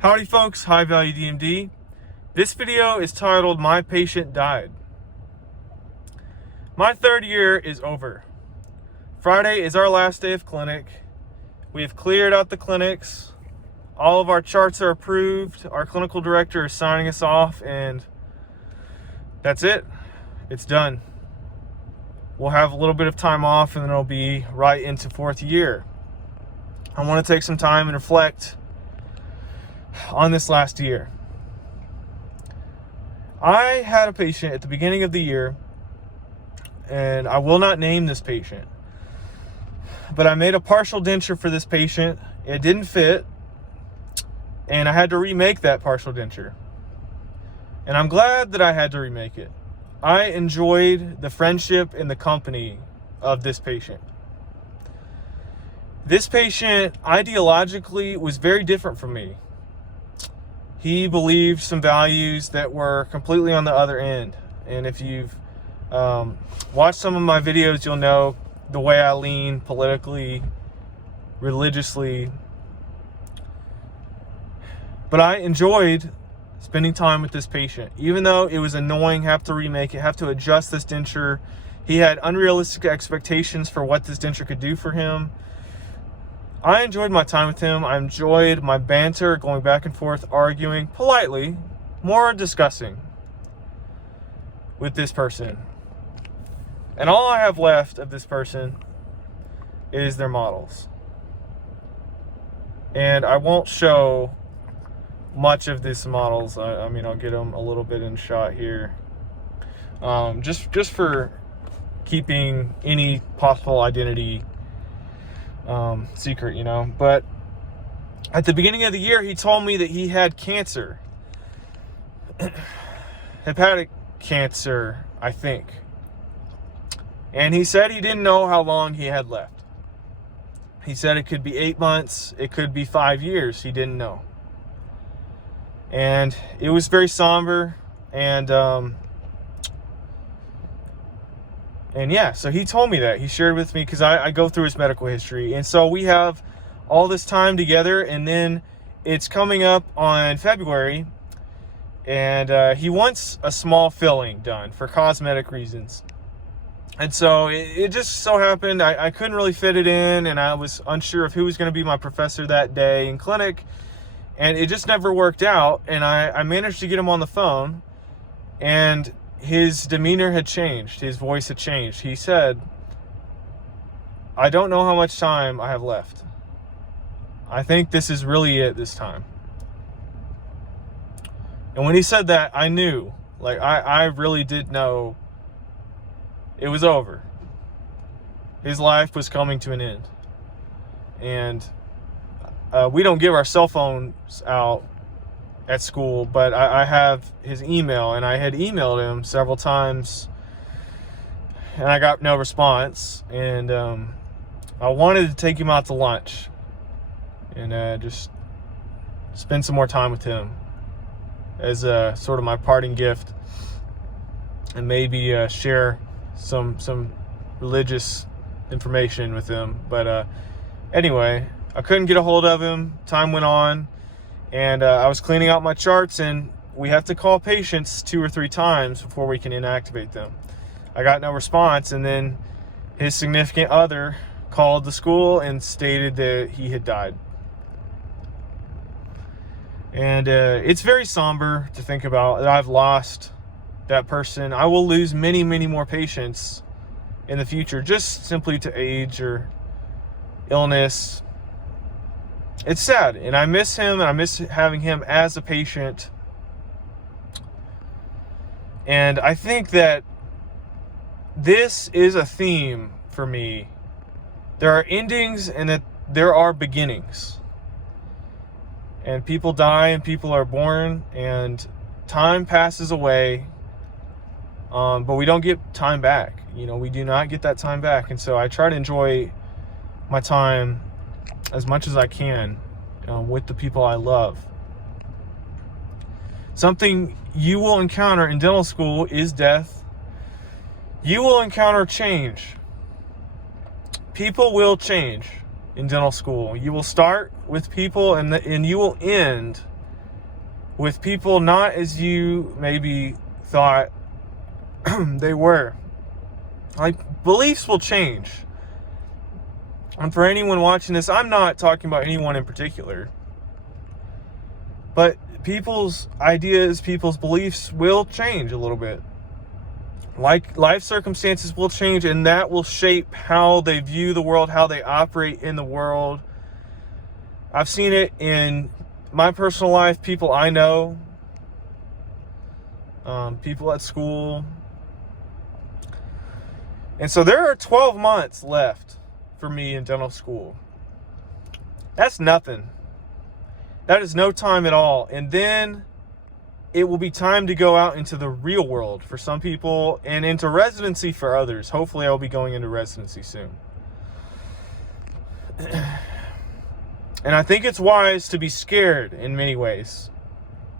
Howdy folks, High Value DMD. This video is titled My Patient Died. My third year is over. Friday is our last day of clinic. We have cleared out the clinics. All of our charts are approved. Our clinical director is signing us off, and that's it. It's done. We'll have a little bit of time off, and then it'll be right into fourth year. I want to take some time and reflect on this last year. I had a patient at the beginning of the year, and I will not name this patient, but I made a partial denture for this patient. It didn't fit, and I had to remake that partial denture. And I'm glad that I had to remake it. I enjoyed the friendship and the company of this patient. This patient ideologically was very different from me. He believed some values that were completely on the other end. And if you've watched some of my videos, you'll know the way I lean politically, religiously. But I enjoyed spending time with this patient. Even though it was annoying, have to remake it, have to adjust this denture. He had unrealistic expectations for what this denture could do for him. I enjoyed my time with him. I enjoyed my banter, going back and forth, arguing politely, more discussing with this person. And all I have left of this person is their models. And I won't show much of these models. I mean, I'll get them a little bit in shot here. Just for keeping any possible identity secret, you know. But at the beginning of the year, he told me that he had cancer. Hepatic cancer, I think. And he said he didn't know how long he had left. He said it could be 8 months, it could be 5 years, he didn't know. And it was very somber, and yeah, so he told me that. He shared with me, because I go through his medical history. And so we have all this time together, and then it's coming up on February, and he wants a small filling done for cosmetic reasons. And so it just so happened I couldn't really fit it in, and I was unsure of who was going to be my professor that day in clinic, and it just never worked out. And I managed to get him on the phone, and his demeanor had changed. His voice had changed. He said, "I don't know how much time I have left. I think this is really it this time." And when he said that, I knew, like, I really did know it was over. His life was coming to an end. And we don't give our cell phones out at school, but I have his email, and I had emailed him several times, and I got no response. And I wanted to take him out to lunch and just spend some more time with him as sort of my parting gift, and maybe share some religious information with him. But anyway, I couldn't get a hold of him. Time went on, and I was cleaning out my charts, and we have to call patients 2 or 3 times before we can inactivate them. I got no response, and then his significant other called the school and stated that he had died. And it's very somber to think about that I've lost that person. I will lose many, many more patients in the future, just simply to age or illness. It's sad, and I miss him, and I miss having him as a patient. And I think that this is a theme for me. There are endings, and that there are beginnings. And people die, and people are born, and time passes away. But we don't get time back. You know, we do not get that time back. And so I try to enjoy my time as much as I can with the people I love. Something you will encounter in dental school is death. You will encounter change. People will change in dental school. You will start with people, and you will end with people not as you maybe thought they were. Like, beliefs will change. And for anyone watching this, I'm not talking about anyone in particular, but people's ideas, people's beliefs will change a little bit. Like, life circumstances will change, and that will shape how they view the world, how they operate in the world. I've seen it in my personal life, people I know, people at school. And so there are 12 months left for me in dental school. That's nothing. That is no time at all. And then it will be time to go out into the real world for some people and into residency for others. Hopefully I'll be going into residency soon. And I think it's wise to be scared in many ways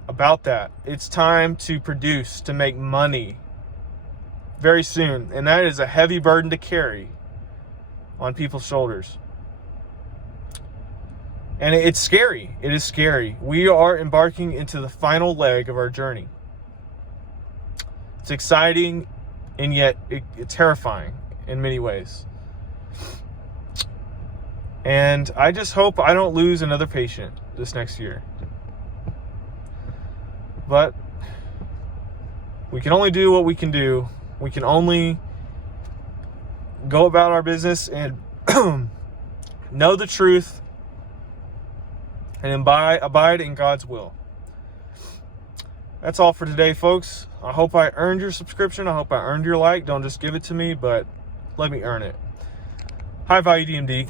about that. It's time to produce, to make money very soon. And that is a heavy burden to carry on people's shoulders. And it's scary. It is scary. We are embarking into the final leg of our journey. It's exciting and yet it's terrifying in many ways. And I just hope I don't lose another patient this next year. But we can only do what we can do. We can only go about our business and know the truth and abide in God's will. That's all for today, folks. I hope I earned your subscription. I hope I earned your like. Don't just give it to me, but let me earn it. High Value DMD.